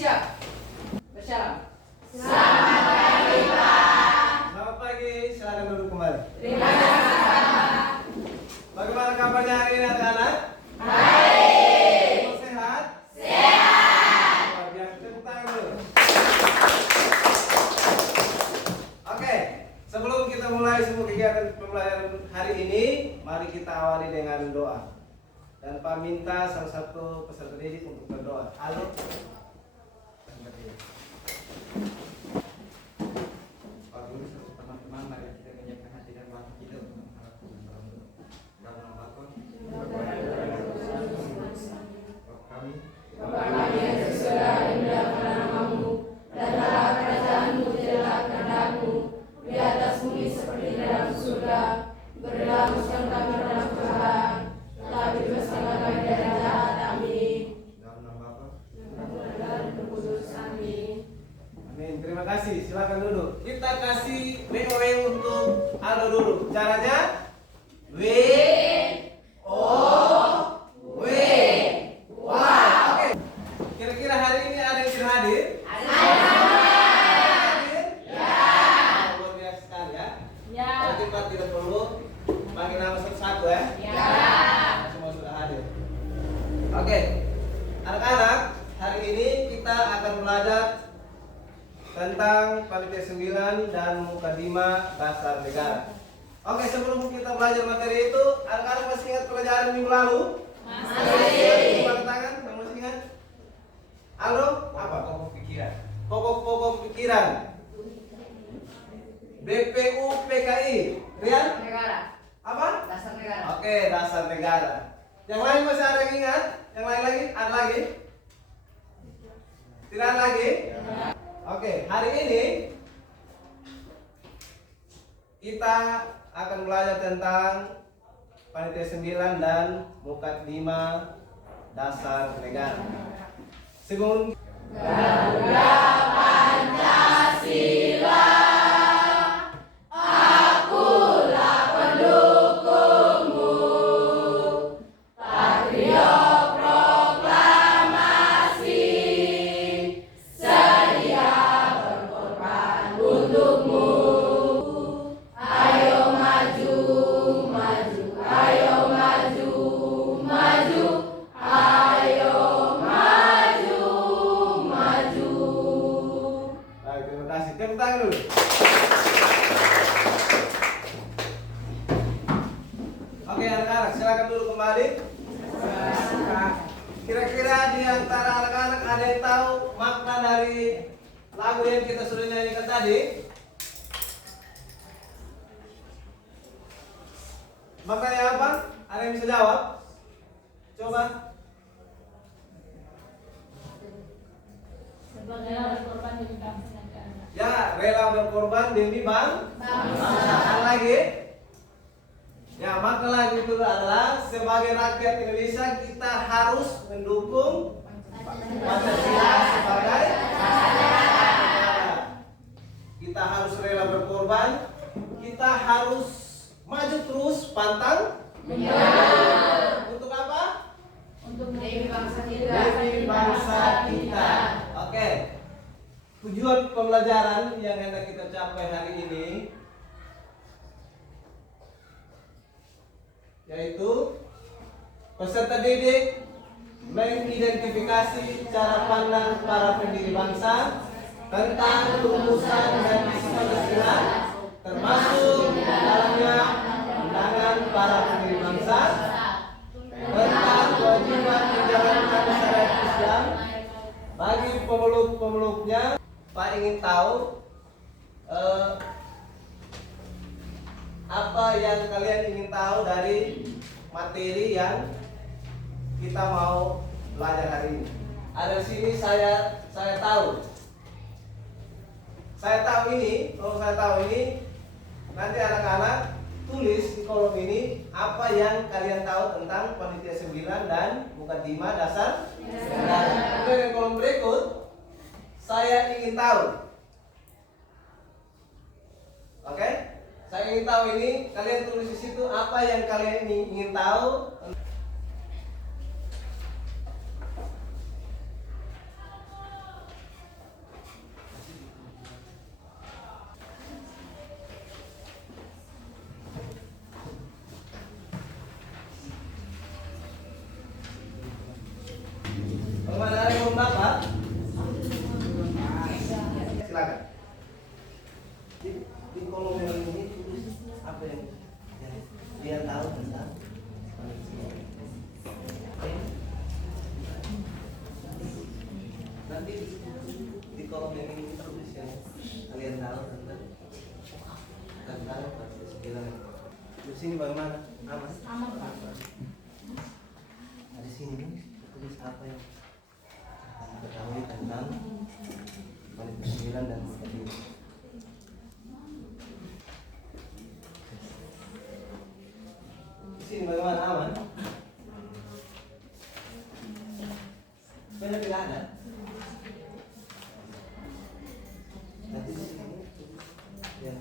Indonesia. Bersyarat. Selamat pagi, Pak. Selamat pagi, silakan duduk kembali. Terima kasih, Pak. Bagaimana kabarnya hari ini anak-anak? Baik. Semua sehat? Sehat. Luar biasa, tepuk tangan dulu. Oke, sebelum kita mulai semua kegiatan pembelajaran hari ini, mari kita awali dengan doa. Dan Pak minta salah satu peserta didik untuk berdoa. Halo. Pak Guru serta teman-teman, mari kita menyiapkan hati dan mata kita untuk mengharap Tuhan dalam doa. Dalam nama Bapa, Bapa kami, Bapa kami yang di surga, dimuliakanlah namamu, datanglah kerajaanmu, jadilah kehendakmu di atas bumi seperti di dalam surga. Berilah makan kami dalam kebenaran, tetapi bebaskanlah kami dari jahat. Amin. dalam nama Bapa, Dan Kudus. Amin. Amin, terima kasih. Silakan duduk. Kita kasih WOW untuk Aldo dulu. Caranya W O W. Wah, oke. Kira-kira hari ini ada yang sudah hadir? Hadir? Ya. Luar biasa sekali ya. Ya. Berarti Pak tidak perlu panggil nama satu-satu ya. Ya. Semua sudah hadir. Oke. Anak-anak, hari ini kita akan belajar tentang panitia 9 dan mukadimah dasar negara. Oke, sebelum kita belajar materi itu, anak-anak masih ingat pelajaran minggu lalu? Masih. Coba tangan, yang masih ingat? Halo? Apa? pokok pikiran. Pokok-pokok pikiran. BPUPKI. Rian? Negara. Apa? Dasar negara. Oke, dasar negara. Yang lain masih ada yang ingat? Yang lain lagi? Ada lagi? Tidak ada lagi? Oke, hari ini kita akan belajar tentang panitia 9 dan mukadimah dasar negara. Sebelum Garuda Pancasila, akulah pendukungmu. Patriot proklamasi, sedia berkorban untukmu. Ayo maju, maju, ayo maju, maju, ayo maju, maju. Baik, terima kasih. Tepuk tangan dulu. Oke, anak-anak, silakan dulu kembali. Kira-kira di antara anak-anak ada yang tahu makna dari lagu yang kita sudah nyanyikan tadi? Maknanya apa? Ada yang bisa jawab? Coba. Sebagai berkorban demi bangsa dan negara. Ya, rela berkorban demi bangsa. Ada lagi? Ya, makna lagu itu adalah sebagai rakyat Indonesia kita harus mendukung Pancasila sebagai negara. Kita harus rela berkorban. Kita harus maju terus pantang menyerah. Untuk apa? Untuk demi bangsa kita. Demi bangsa kita. Oke. Tujuan pembelajaran yang hendak kita capai hari ini yaitu peserta didik mengidentifikasi cara pandang para pendiri bangsa tentang rumusan dan isi Pancasila, termasuk di dalamnya pandangan para pendiri bangsa tentang kewajiban menjalankan syariat Islam bagi pemeluk-pemeluknya. Pak ingin tahu apa yang kalian ingin tahu dari materi yang kita mau belajar hari ini. Ada di sini saya tahu. Saya tahu ini, kalau saya tahu ini, nanti anak-anak tulis di kolom ini apa yang kalian tahu tentang panitia 9 dan mukadimah dasar negara. Kemudian di kolom berikut saya ingin tahu. Oke? Saya ingin tahu ini, kalian tulis di situ apa yang kalian ingin tahu. nanti di kolom ini tulis yang kalian tahu tentang Pancasila. Di sini bagaimana? Aman? Aman, Pak. Nah, di sini tulis apa yang ketahui tentang Pancasila dan Pancasila. Di sini bagaimana? Aman? Benar tidak ada? Nanti di sini ya.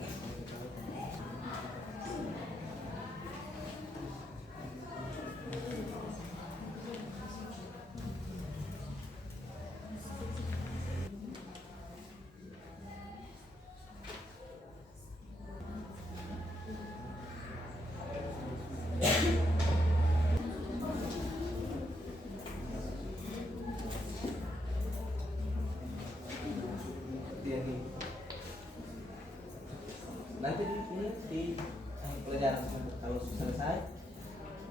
Nanti di pelajaran kalau selesai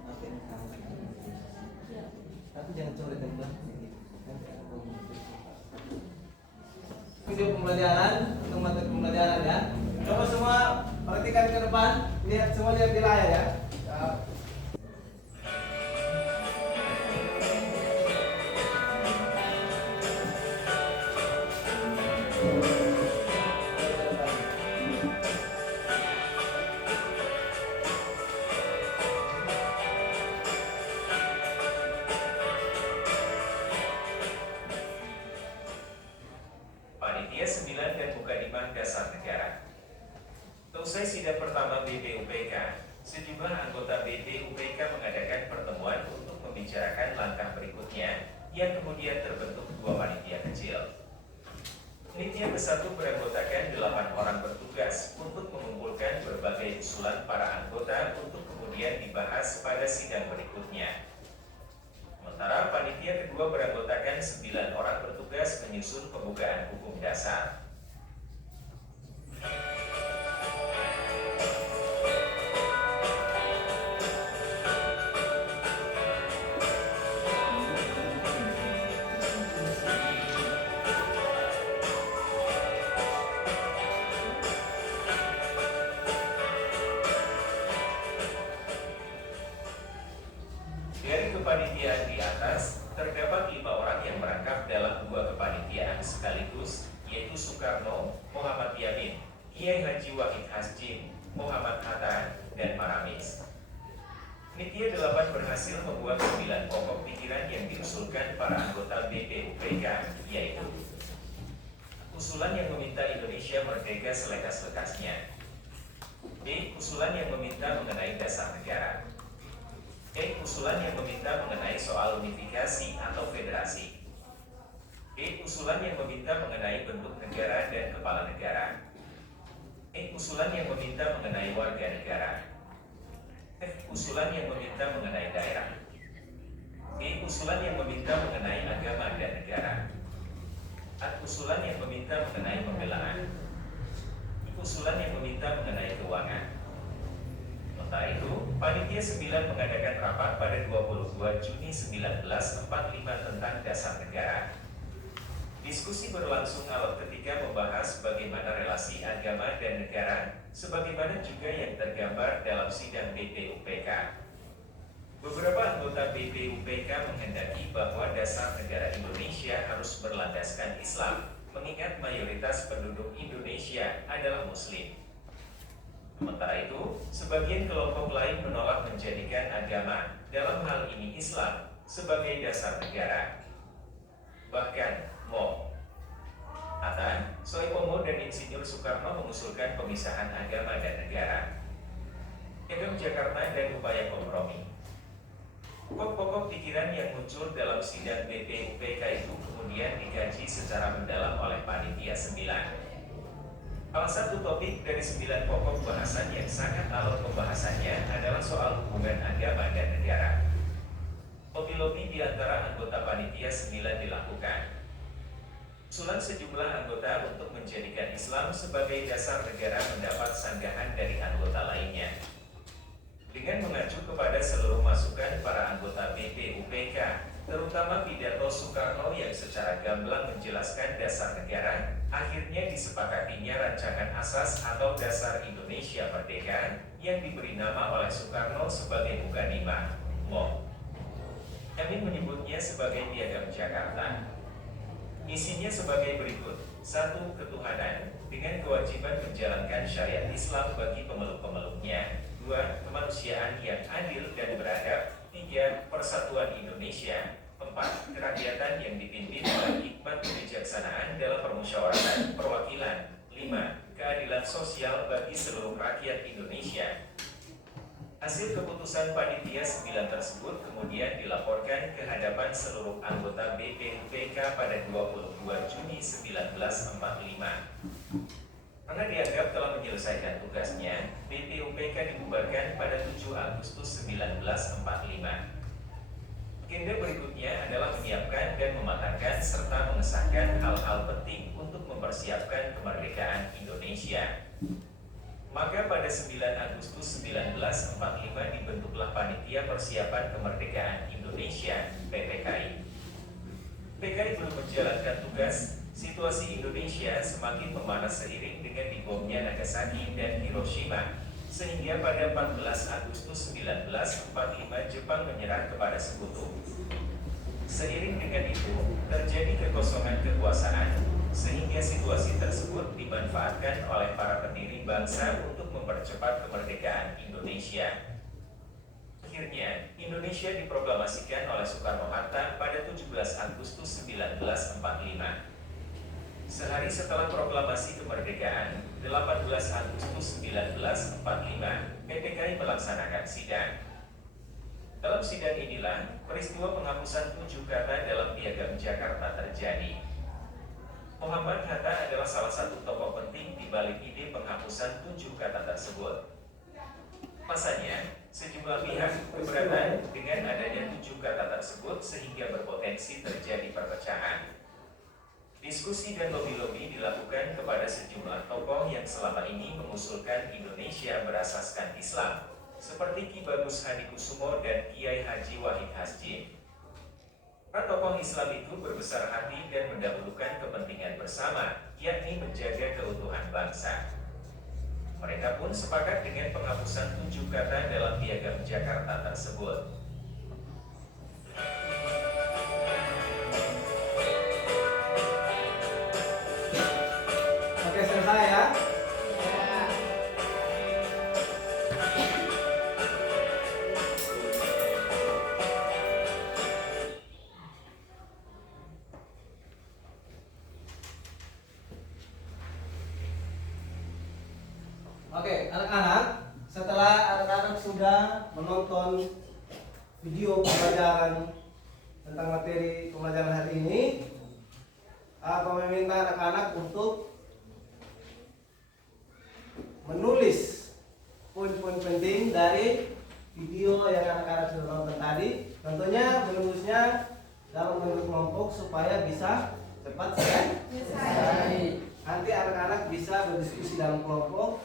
oke tapi jangan coret yang belakang video pembelajaran untuk materi pembelajaran ya. Coba semua perhatikan ke depan, lihat semua, lihat di layar ya. Panitia 9 dan Mukadimah Dasar Negara. Usai sidang pertama BPUPK, sejumlah anggota BPUPK mengadakan pertemuan untuk membicarakan langkah berikutnya yang kemudian terbentuk dua panitia kecil. Panitia ke-1 beranggotakan 8 orang bertugas untuk mengumpulkan berbagai usulan para anggota untuk kemudian dibahas pada sidang berikutnya. Sementara panitia kedua beranggotakan 9 orang bertugas menyusun pembukaan hukum dasar. Dari kepanitiaan di atas, terdapat 5 orang yang merangkap dalam 2 kepanitiaan sekaligus, yaitu Soekarno, Muhammad Yamin, Kiai Haji Wahid Hasjim, Muhammad Hatta, dan Maramis. Panitia 8 berhasil membuat 9 pokok pikiran yang diusulkan para anggota BPUPK, yaitu usulan yang meminta Indonesia merdeka selekas-lekasnya. B. Usulan yang meminta mengenai dasar negara. Usulan yang meminta mengenai soal unifikasi atau federasi. Usulan yang meminta mengenai bentuk negara dan kepala negara. Usulan yang meminta mengenai warga negara. Usulan yang meminta mengenai daerah. Usulan yang meminta mengenai agama dan negara. Usulan yang meminta mengenai pembelaan. Usulan yang meminta mengenai keuangan. Sementara itu, Panitia 9 mengadakan rapat pada 22 Juni 1945 tentang dasar negara. Diskusi berlangsung alot ketika membahas bagaimana relasi agama dan negara, sebagaimana juga yang tergambar dalam sidang BPUPK. Beberapa anggota BPUPK menghendaki bahwa dasar negara Indonesia harus berlandaskan Islam, mengingat mayoritas penduduk Indonesia adalah Muslim. Sementara itu, sebagian kelompok lain menolak menjadikan agama, dalam hal ini Islam, sebagai dasar negara. Bahkan, Mo, Hatta, Soekarno dan Insinyur Soekarno mengusulkan pemisahan agama dan negara. Piagam Jakarta dan upaya kompromi. Pokok-pokok pikiran yang muncul dalam sidang BPUPK itu kemudian dikaji secara mendalam oleh Panitia 9. Salah satu topik dari 9 pokok bahasan yang sangat alot pembahasannya adalah soal hubungan agama dan negara. Lobby-lobby di antara anggota Panitia 9 dilakukan. Usulan sejumlah anggota untuk menjadikan Islam sebagai dasar negara mendapat sanggahan dari anggota lainnya. Dengan mengacu kepada seluruh masukan para anggota BPUPK, terutama pidato Soekarno yang secara gamblang menjelaskan dasar negara, akhirnya disepakatinya rancangan asas atau dasar Indonesia Merdeka yang diberi nama oleh Soekarno sebagai Mukadimah, MOM. Kami menyebutnya sebagai Piagam Jakarta. Isinya sebagai berikut: 1. Ketuhanan dengan kewajiban menjalankan syariat Islam bagi pemeluk-pemeluknya. 2. Kemanusiaan yang adil dan beradab. 3. Persatuan Indonesia. 4. Kerakyatan yang dipimpin oleh hikmat kebijaksanaan dalam permusyawaratan perwakilan. 5. Keadilan sosial bagi seluruh rakyat Indonesia. Hasil keputusan Panitia 9 tersebut kemudian dilaporkan ke hadapan seluruh anggota BPUPK pada 22 Juni 1945. Karena dianggap telah menyelesaikan tugasnya, BPUPK dibubarkan pada 7 Agustus 1945. Agenda berikutnya adalah menyiapkan dan mematangkan serta mengesahkan hal-hal penting untuk mempersiapkan kemerdekaan Indonesia. Maka pada 9 Agustus 1945 dibentuklah Panitia Persiapan Kemerdekaan Indonesia (PPKI). PKI belum menjalankan tugas. Situasi Indonesia semakin memanas seiring dengan dibomnya Nagasaki dan Hiroshima, sehingga pada 14 Agustus 1945 Jepang menyerah kepada Sekutu. Seiring dengan itu, terjadi kekosongan kekuasaan, sehingga situasi tersebut dimanfaatkan oleh para pendiri bangsa untuk mempercepat kemerdekaan Indonesia. Akhirnya, Indonesia diproklamasikan oleh Soekarno-Hatta pada 17 Agustus 1945. Sehari setelah proklamasi kemerdekaan, 18 Agustus 1945, PPKI melaksanakan sidang. Dalam sidang inilah, peristiwa penghapusan 7 kata dalam Piagam Jakarta terjadi. Muhammad Hatta adalah salah satu tokoh penting di balik ide penghapusan 7 kata tersebut. Masanya, sejumlah pihak keberatan dengan adanya 7 kata tersebut sehingga berpotensi terjadi perpecahan. Diskusi dan lobi-lobi dilakukan kepada sejumlah tokoh yang selama ini mengusulkan Indonesia berasaskan Islam, seperti Ki Bagus Hadikusumo dan Kiai Haji Wahid Hasjin. Para tokoh Islam itu berbesar hati dan mendahulukan kepentingan bersama, yakni menjaga keutuhan bangsa. Mereka pun sepakat dengan penghapusan 7 kata dalam Piagam Jakarta tersebut. Oke, selesai ya. Oke, anak-anak, setelah anak-anak sudah menonton video pembelajaran tentang materi pembelajaran hari ini, kami minta anak-anak untuk menulis poin-poin penting dari video yang anak-anak sudah nonton tadi. Tentunya menulisnya dalam bentuk kelompok supaya bisa cepat selesai. Nanti anak-anak bisa berdiskusi dalam kelompok.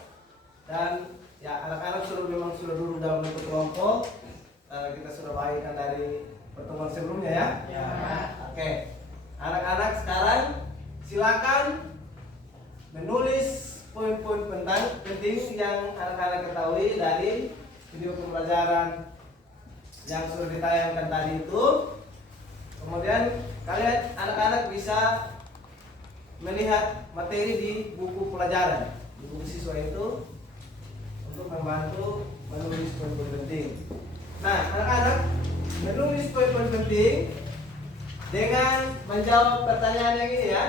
Dan ya, anak-anak memang sudah duduk dalam bentuk kelompok. Kita sudah baikkan dari pertemuan sebelumnya ya. Ya. Oke, anak-anak sekarang silakan menulis poin-poin penting yang anak-anak ketahui dari video pembelajaran yang sudah ditayangkan tadi itu. Kemudian kalian anak-anak bisa melihat materi di buku pelajaran, di buku siswa itu, untuk membantu menulis poin-poin penting. Nah, anak-anak menulis poin-poin penting dengan menjawab pertanyaan yang ini ya.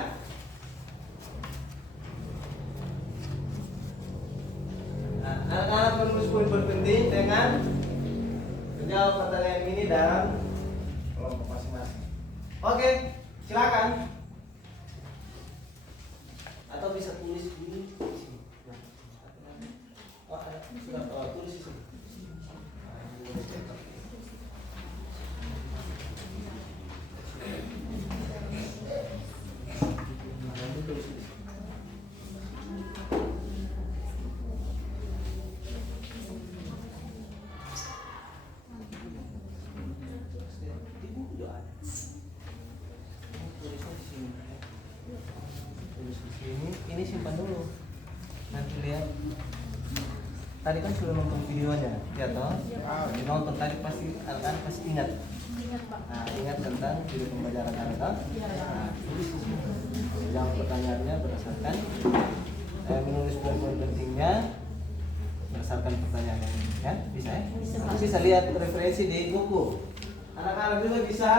Nah, anak-anak menulis poin-poin penting dengan menjawab pertanyaan ini dalam kelompok masing-masing. Oke, silakan. Atau bisa tulis di sini. Sudah tulis di sini. ini simpan dulu. Nanti lihat. Tadi kan sudah nonton videonya, ya toh? Nonton tadi pasti anak-anak pasti ingat. Nah, ingat tentang video pembelajaran anak. Nah, tulis di sini. Yang pertanyaannya berdasarkan menulis poin-poin pentingnya berdasarkan pertanyaan ini, ya bisa ya? Bisa lihat referensi di buku. Anak-anak juga bisa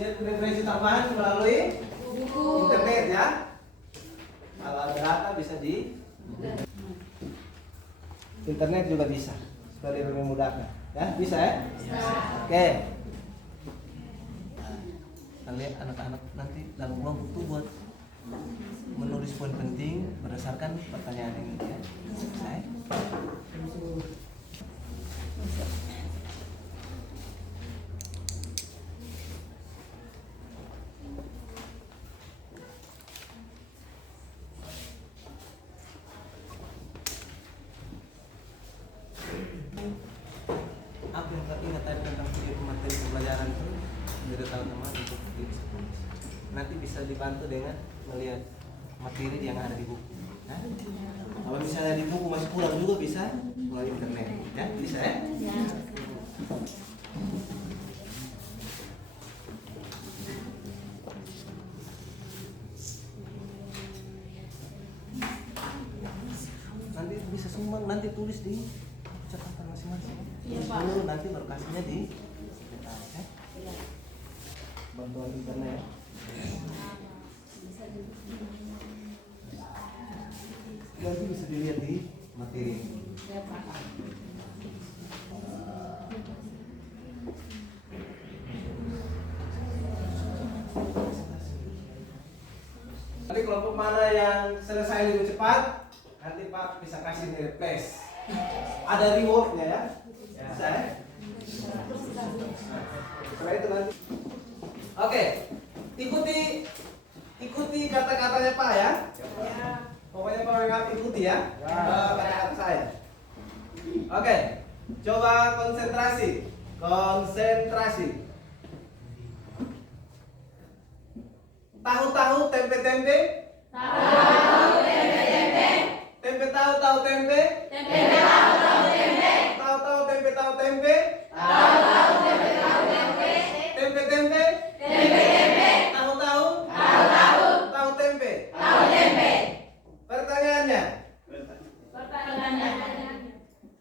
lihat referensi tambahan melalui internet ya. Kalau ada data bisa di internet juga bisa, supaya lebih memudahkan. Ya bisa ya? Oke. Nah, lihat anak-anak nanti dalam kelompok itu buat menulis poin penting berdasarkan pertanyaan ini ya. Bisa ya? Apa yang teringat tadi tentang video materi pembelajaran itu dari teman-teman untuk ditulis. Nanti bisa dibantu dengan melihat materi yang ada di buku. Ya? Kalau misalnya di buku masih kurang juga bisa melalui internet. Ya bisa ya? Nanti bisa sumbang, nanti tulis di catatan masing-masing. Dulu nanti lokasinya di bantuan internet. Nanti bisa dilihat di materi. Nanti kelompok mana yang selesai lebih cepat, nanti Pak bisa kasih nilai plus. Ada rewardnya ya. Bisa ya? Setelah itu nanti. Oke, ikuti kata-katanya Pak ya. Pokoknya Pak Mengat ikuti ya kata-kata saya. Oke, coba konsentrasi. Tahu-tahu tempe-tempe. Tempe tahu tempe. Tahu-tahu tempe tahu tempe. Tempe-tempe. Tahu-tahu tahu tempe. Pertanyaannya,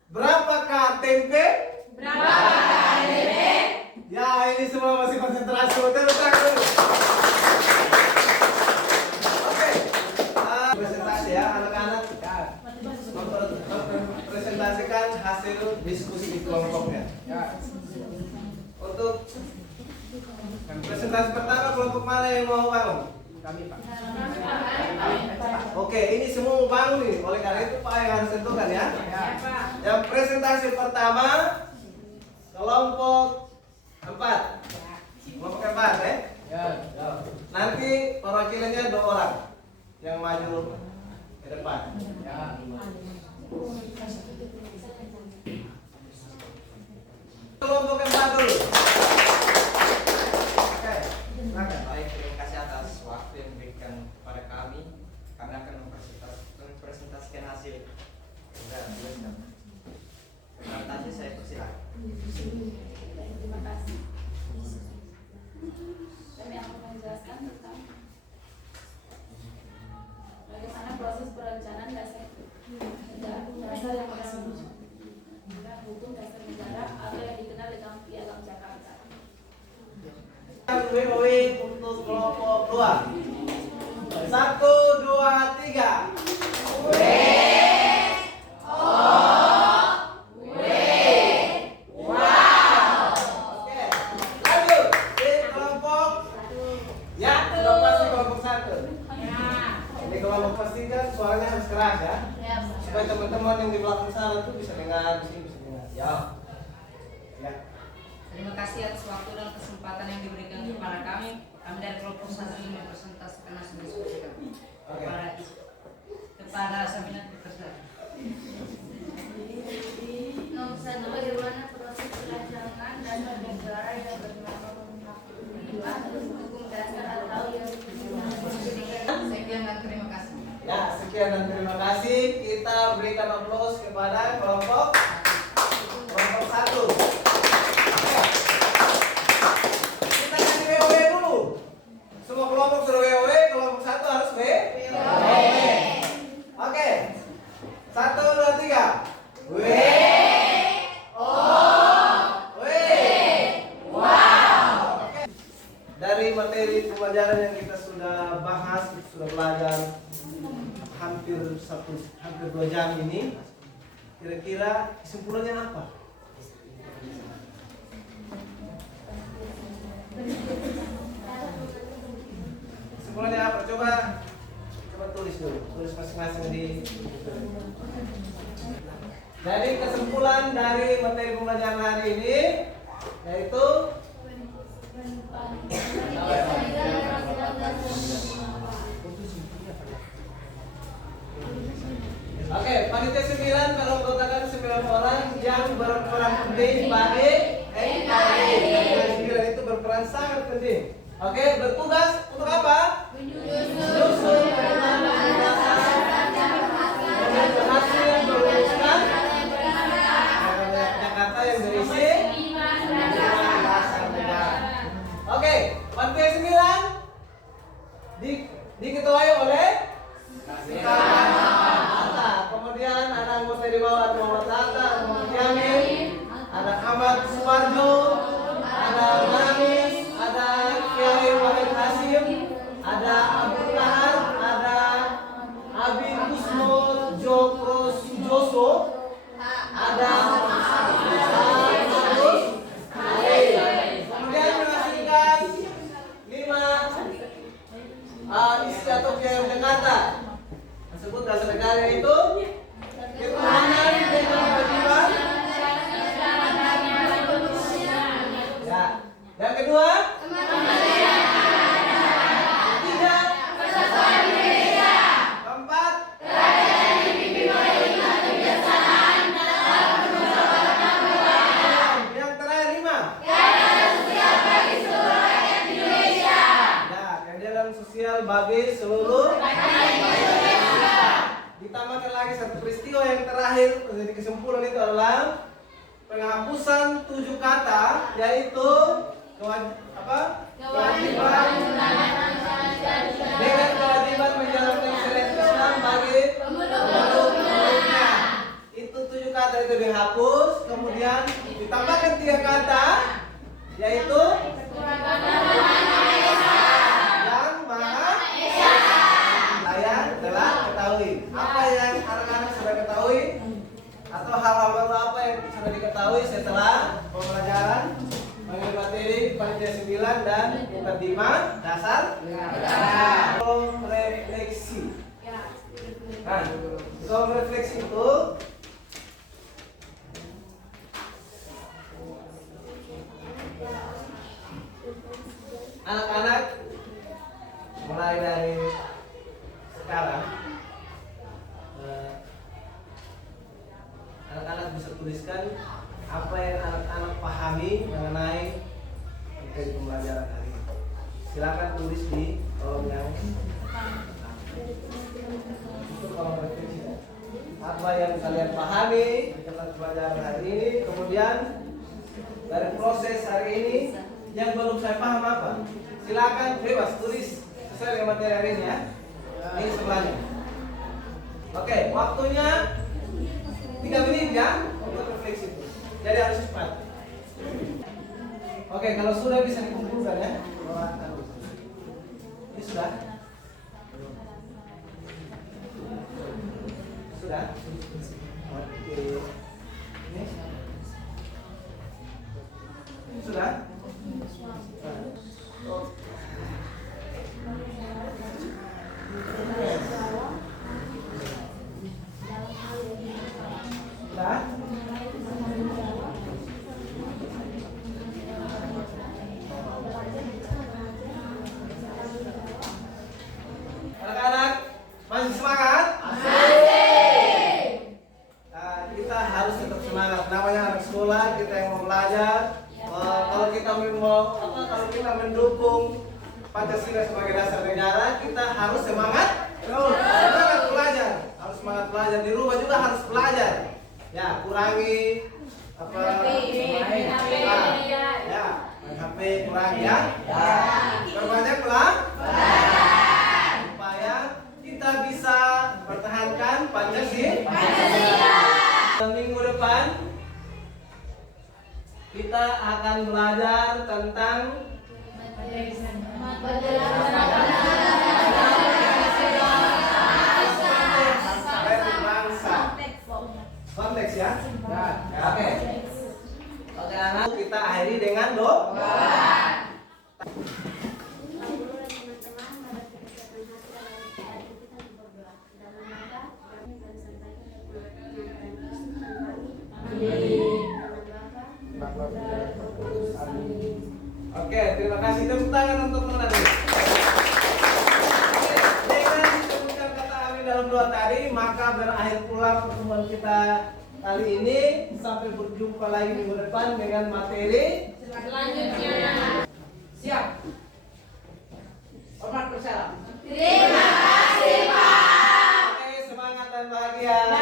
berapakah tempe? Ya, ini semua masih konsentrasi. Tepuk tangan. Oke, presentasi ya anak-anak. Presentasikan hasil diskusi di kelompoknya. Untuk presentasi pertama, kelompok mana yang mau bangun? Kami Pak. Oke, ini semua mau bangun nih. Oleh karena itu Pak yang harus tentukan ya. Yang presentasi pertama kelompok 4. Kelompok 4 ya. Nanti perwakilannya 2 orang yang maju ke depan. Kelompok 4 dulu. Oke, silakan. Baik, terima kasih atas waktu yang diberikan kepada kami. Kami akan mempresentasikan hasil. Presentasi saya persilakan. Terima kasih. Kami akan menjelaskan tentang bagaimana proses perencanaan dasar yang hukum dasar negara atau yang dikenal dengan Piagam Jakarta. WOW untuk kelompok 2. 1, 2, 3. Oke, lanjut di kelompok. Ya, sudah pasti kelompok 1. Di kelompok pastikan suaranya harus keras ya. Supaya teman-teman yang di belakang sana tuh bisa dengar, di sini bisa dengar. Ya. Terima kasih atas waktu dan kesempatan yang diberikan kepada kami. Kami dari kelompok 1 ini mempresentasikan hasil diskusi kami. Kepada Sabina Petersa. Nomor 1, bagaimana proses perancangan dasar negara yang bernama hukum dasar atau yang Sekian dan terima kasih. Ya, berikan aplaus kepada kelompok satu. Oke. Kita kasih WOW dulu. Semua kelompok sudah WOW, kelompok satu harus WOW. Oke. 1, 2, 3. W. Dari materi pembelajaran yang kita sudah bahas, sudah belajar hampir 2 jam ini, kira-kira kesimpulannya apa? Kesimpulannya apa? Coba tulis dulu, tulis masing-masing di. Jadi kesimpulan dari materi pembelajaran hari ini yaitu oke, panitia 9 kalau mengatakan 9 orang yang berperan penting bagi NKRI. Panitia 9 itu berperan sangat penting. Oke, bertugas untuk apa? Menyusun hasil merumuskan kata yang berisi bahasa negara. Oke, panitia 9 diketuai oleh kemudian ada anggota di bawah, ada Muhammad Hatta, ada Muhammad Yamin, ada Ahmad Suwarjo, ada Namis, ada Kiai Wahid Hasim, ada Abdul Lahar, ada Abi Kusmo Jokro Sujoso, ada Agus kemudian menghasilkan 5 isi atau kiai Jakarta tersebut dasar negara itu ketuhanan dengan kewajiban. Ya. Yang kedua, ketiga, keempat, yang terakhir 5. Ya, keadilan sosial bagi seluruh. Ditambahkan lagi satu peristiwa yang terakhir menjadi kesimpulan itu adalah penghapusan 7 kata, yaitu kewajiban dengan kewajiban menjalankan syariat Islam bagi pemeluknya. Itu 7 kata itu dihapus, kemudian ditambahkan 3 kata, yaitu yang Maha Esa. Saya telah ketahui apa yang anak-anak sudah ketahui atau hal-hal baru apa yang sudah diketahui setelah pembelajaran mengenai materi panitia 9 dan mukadimah dasar negara. Refleksi. Nah, soal refleksi itu anak-anak mulai dari sekarang anak-anak bisa tuliskan apa yang anak-anak pahami mengenai materi pembelajaran hari ini. Silakan tulis di kolom yang itu kolom refleksi. Apa yang kalian pahami tentang pembelajaran hari ini, kemudian dari proses hari ini yang belum saya paham apa. Silakan bebas tulis sesuai dengan materi hari ini ya. Ini sebelahnya. Oke, waktunya 3 menit ya untuk refleksi itu. Jadi harus cepat. Oke, kalau sudah bisa dikumpulkan ya. Ini sudah. Sudah. Oke. Ini sudah. Anak-anak masih semangat? Kita harus tetap semangat. Namanya anak sekolah, kita yang mau belajar. Kalau kita mendukung Pancasila sebagai dasar negara, kita harus semangat terus. Semangat belajar, harus semangat belajar. Di rumah juga harus belajar. Ya, kurangi apa? main HP, Ya, main HP kurangi ya. Perbanyak supaya kita bisa pertahankan Pancasila. Minggu depan kita akan belajar tentang konteks ya. Oke. Oke anak, kita akhiri dengan doa. Oke, terima kasih. Tepuk tangan untuk Nona. Dengan disebutkan kata amin dalam doa tadi, maka berakhir pula pertemuan kita kali ini. Sampai berjumpa lagi minggu depan dengan materi selanjutnya. Siap. Hormat bersalam. Terima kasih Pak. Oke, semangat dan bahagia.